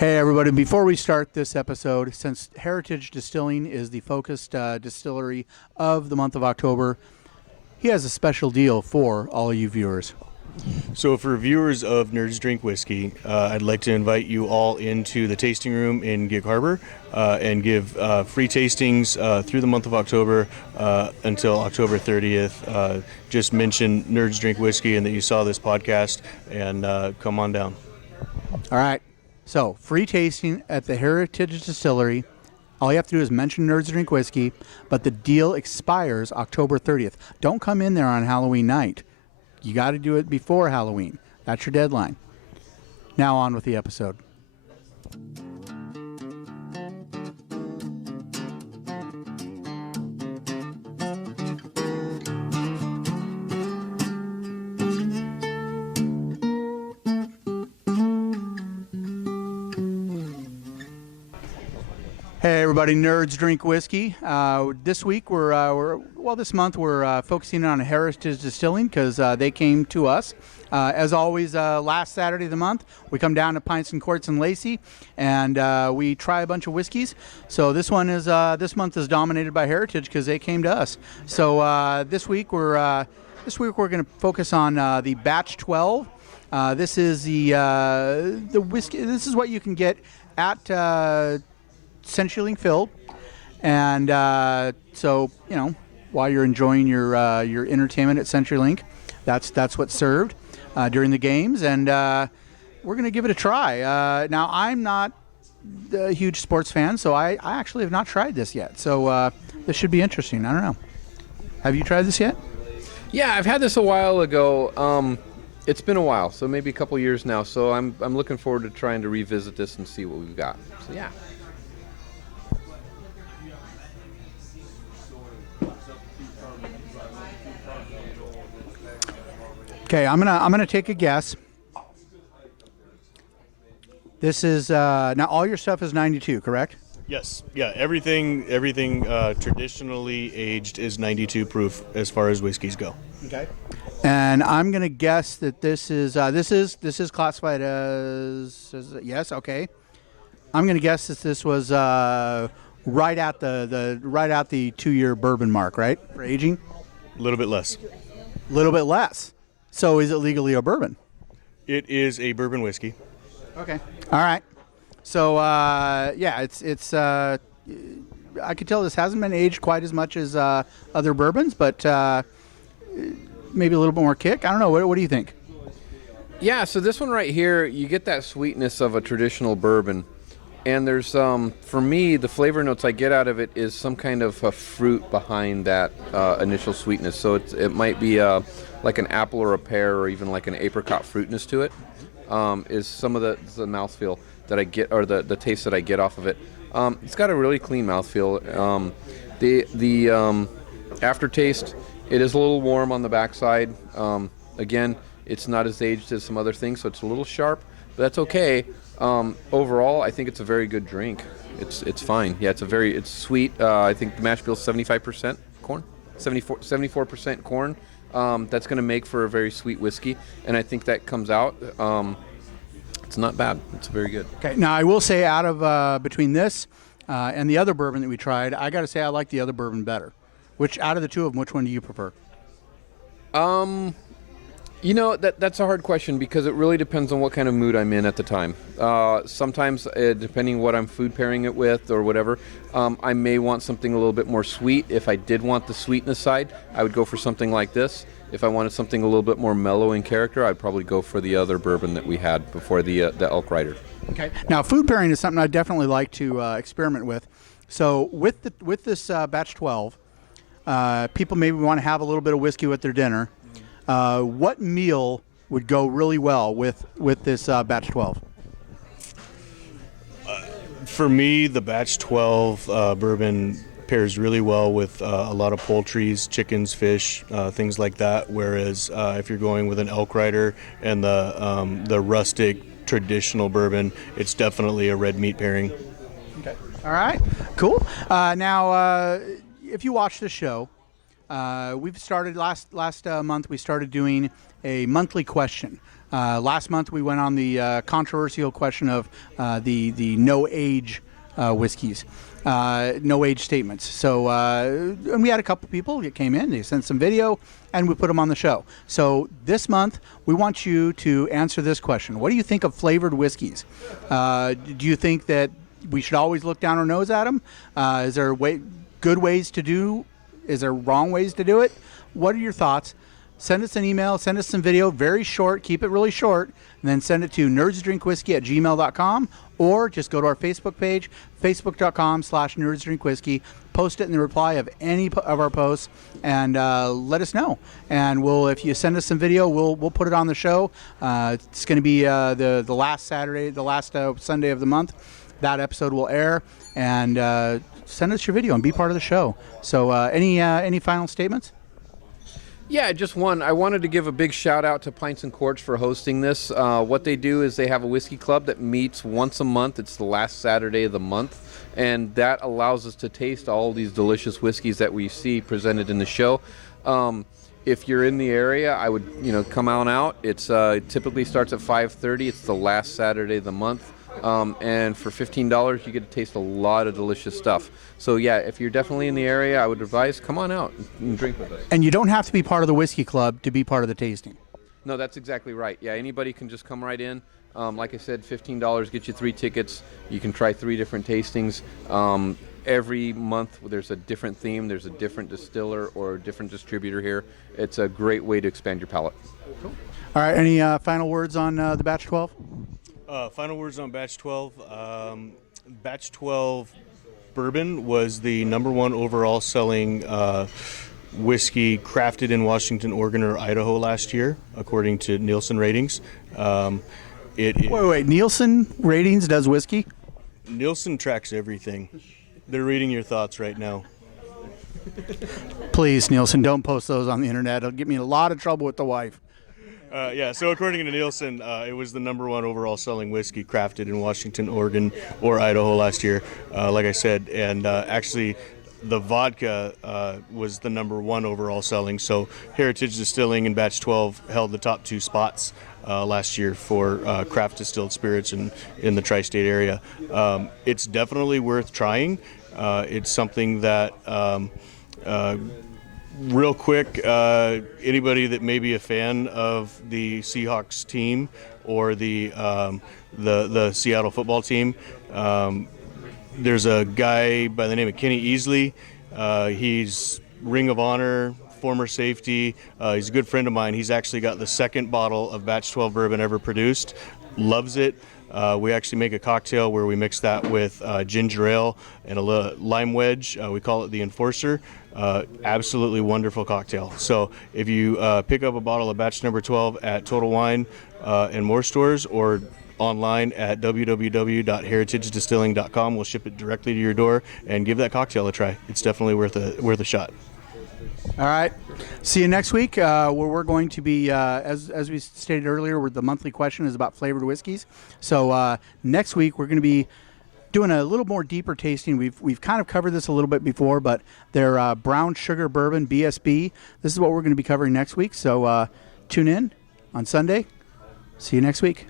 Hey everybody, before we start this episode, since Heritage Distilling is the focused distillery of the month of October, he has a special deal for all of you viewers. So for viewers of Nerds Drink Whiskey, I'd like to invite you all into the tasting room in Gig Harbor and give free tastings through the month of October until October 30th. Just mention Nerds Drink Whiskey and that you saw this podcast, and come on down. All right. So, free tasting at the Heritage Distillery. All you have to do is mention Nerds Drink Whiskey, but the deal expires October 30th. Don't come in there on Halloween night. You got to do it before Halloween. That's your deadline. Now on with the episode. Hey everybody, Nerds Drink Whiskey. This week this month we're focusing on Heritage Distilling because they came to us. As always, last Saturday of the month, we come down to Pints and Quarts and Lacey, and we try a bunch of whiskeys. So this month is dominated by Heritage because they came to us. So this week we're going to focus on the Batch 12. This is the whiskey. This is what you can get at CenturyLink filled, and so while you're enjoying your entertainment at CenturyLink, that's what's served during the games, and we're going to give it a try. Now, I'm not a huge sports fan, so I actually have not tried this yet. So this should be interesting. I don't know. Have you tried this yet? Yeah, I've had this a while ago. It's been a while, so maybe a couple years now. So I'm looking forward to trying to revisit this and see what we've got. So yeah. Okay, I'm gonna take a guess. This is now all your stuff is 92, correct? Yes, yeah. Everything traditionally aged is 92 proof as far as whiskeys go. Okay. And I'm gonna guess that this is classified as yes. Okay. I'm gonna guess that this was right at the 2-year bourbon mark, right, for aging? A little bit less. A little bit less. So is it legally a bourbon? It is a bourbon whiskey. Okay. All right. So it's I could tell this hasn't been aged quite as much as other bourbons, but maybe a little bit more kick. I don't know. What do you think? Yeah. So this one right here, you get that sweetness of a traditional bourbon, and there's for me the flavor notes I get out of it is some kind of a fruit behind that initial sweetness. So it might be like an apple or a pear or even like an apricot fruitness to it. Is some of the mouthfeel that I get, or the taste that I get off of it. It's got a really clean mouthfeel. The aftertaste, it is a little warm on the backside. Again, it's not as aged as some other things, so it's a little sharp, but that's okay. Overall, I think it's a very good drink. It's fine. Yeah, it's sweet. I think the mash bill is 75% corn, 74% corn. That's going to make for a very sweet whiskey, and I think that comes out. It's not bad. It's very good. Okay. Now I will say, out of between this and the other bourbon that we tried, I got to say I like the other bourbon better. Which out of the two of them, which one do you prefer? That's a hard question because it really depends on what kind of mood I'm in at the time. Sometimes, depending what I'm food pairing it with or whatever, I may want something a little bit more sweet. If I did want the sweetness side, I would go for something like this. If I wanted something a little bit more mellow in character, I'd probably go for the other bourbon that we had before, the Elk Rider. Okay. Now, food pairing is something I definitely like to experiment with. So with this batch 12, people maybe want to have a little bit of whiskey with their dinner. What meal would go really well with this batch 12? For me, the batch 12 bourbon pairs really well with a lot of poultries, chickens, fish, things like that. Whereas if you're going with an Elk Rider and the rustic traditional bourbon, it's definitely a red meat pairing. Okay. All right. Cool. Now, if you watch the show, we've started last month. We started doing a monthly question Last month we went on the controversial question of the no age whiskeys, no age statements. So and we had a couple people that came in, they sent some video, and we put them on the show. So this month we want you to answer this question. What do you think of flavored whiskeys? Do you think that we should always look down our nose at them? Is there good ways to do? Is there wrong ways to do it? What are your thoughts? Send us an email, send us some video, very short, keep it really short, and then send it to nerdsdrinkwhiskey@gmail.com, or just go to our Facebook page, facebook.com/nerdsdrinkwhiskey, post it in the reply of any of our posts, and let us know. And if you send us some video, we'll put it on the show. It's going to be the last Saturday, the last Sunday of the month. That episode will air, and send us your video and be part of the show. So any final statements? Yeah, just one. I wanted to give a big shout out to Pints and Quarts for hosting this. What they do is they have a whiskey club that meets once a month. It's the last Saturday of the month, and that allows us to taste all these delicious whiskeys that we see presented in the show. If you're in the area, I would come on out. It's typically starts at 5:30. It's the last Saturday of the month. And for $15, you get to taste a lot of delicious stuff. So yeah, if you're definitely in the area, I would advise come on out and drink with us. And you don't have to be part of the whiskey club to be part of the tasting. No, that's exactly right. Yeah, anybody can just come right in. Like I said, $15 gets you 3 tickets. You can try 3 different tastings. Every month there's a different theme. There's a different distiller or a different distributor here. It's a great way to expand your palate. Cool. All right, any final words on the Batch 12? Final words on Batch 12. Batch 12 Bourbon was the #1 overall selling whiskey crafted in Washington, Oregon, or Idaho last year, according to Nielsen ratings. Wait, Nielsen ratings does whiskey? Nielsen tracks everything. They're reading your thoughts right now. Please, Nielsen, don't post those on the internet. It'll get me in a lot of trouble with the wife. So according to Nielsen, it was the #1 overall selling whiskey crafted in Washington, Oregon, or Idaho last year, like I said. And actually, the vodka was the #1 overall selling. So Heritage Distilling and Batch 12 held the top 2 spots last year for craft distilled spirits in the tri-state area. It's definitely worth trying. It's something that... real quick, anybody that may be a fan of the Seahawks team or the Seattle football team, there's a guy by the name of Kenny Easley. He's Ring of Honor, former safety. He's a good friend of mine. He's actually got the 2nd bottle of Batch 12 bourbon ever produced. Loves it. We actually make a cocktail where we mix that with ginger ale and a lime wedge. We call it the Enforcer. Absolutely wonderful cocktail. So if you pick up a bottle of Batch number 12 at Total Wine and more stores, or online at www.heritagedistilling.com, we'll ship it directly to your door, and give that cocktail a try. It's definitely worth a shot. All right. See you next week, where we're going to be, as we stated earlier, where the monthly question is about flavored whiskeys. So next week we're going to be doing a little more deeper tasting. We've kind of covered this a little bit before, but they're brown sugar bourbon, BSB. This is what we're going to be covering next week. So tune in on Sunday. See you next week.